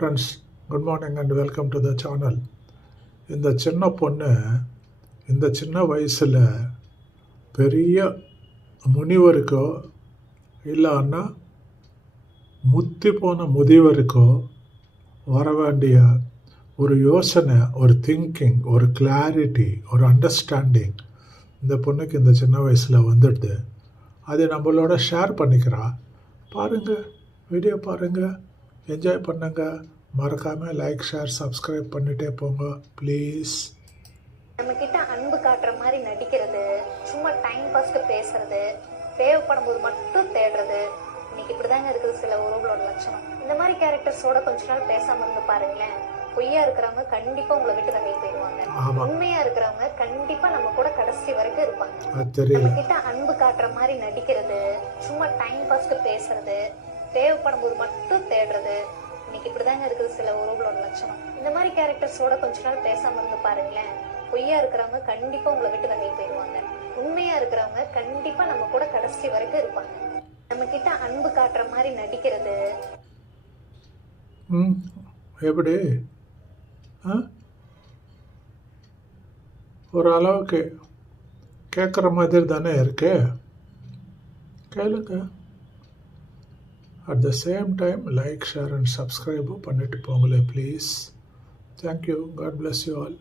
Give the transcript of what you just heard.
Friends, good morning and welcome to the channel. இந்த சின்ன பொண்ணு இந்த சின்ன வயசில் பெரிய முனிவருக்கோ இல்லைன்னா முத்தி போன முதியவருக்கோ வர வேண்டிய ஒரு யோசனை, ஒரு திங்கிங், ஒரு கிளாரிட்டி, ஒரு அண்டர்ஸ்டாண்டிங் இந்த பொண்ணுக்கு இந்த சின்ன வயசில் வந்துடுது. அதை நம்மளோட ஷேர் பண்ணிக்கிறா. பாருங்கள், வீடியோ பாருங்கள், என்ஜாய் பண்ணுங்க. மறக்காமல் லைக், ஷேர், சப்ஸ்கிரைப் பண்ணிட்டே போங்க ப்ளீஸ். நம்ம கிட்ட அன்பு காட்டுற மாதிரி நடிக்கிறது, சும்மா டைம் பாஸ்க்கு பேசுறது, தேவைப்படும் போது மட்டும் தேடுறது, இன்னைக்கு இப்படிதாங்க இருக்குது சில உறவுகளோட லட்சணம். இந்த மாதிரி கேரக்டர்ஸோட கொஞ்ச நாள் பேசாம இருந்து பாருங்களேன். பொய்யா இருக்கிறவங்க கண்டிப்பா உங்களை விட்டு விலகி போயிடுவாங்க. உண்மையா இருக்கிறவங்க கண்டிப்பா நம்ம கூட கடைசி வரைக்கும் இருப்பாங்க. நம்ம கிட்ட அன்பு காட்டுற மாதிரி நடிக்கிறது, சும்மா டைம் பாஸ்க்கு பேசுறது, தேவைப்படும் போது மட்டும் தேடுறது, இன்னைக்கு இப்படிதாங்க இருக்குது சில உறவுகளோட லட்சணம். இந்த மாதிரி கேரக்டர்ஸோட கொஞ்ச நாள் பேசாம இருந்து பாருங்களேன். பொய்யா இருக்கிறவங்க கண்டிப்பா உங்களை விட்டு விலகி போயிடுவாங்க. உண்மையா இருக்கிறவங்க கண்டிப்பா நம்ம கூட கடைசி வரைக்கும் இருப்பாங்க. நம்ம கிட்ட அன்பு காட்டுற மாதிரி நடிக்கிறது எப்படி ஒரு அளவுக்கு கேட்குற மாதிரி தானே இருக்கு, கேளுங்க. At the same time like, share and சப்ஸ்கிரைபும் பண்ணிட்டு போங்களே please. Thank you. God bless you all.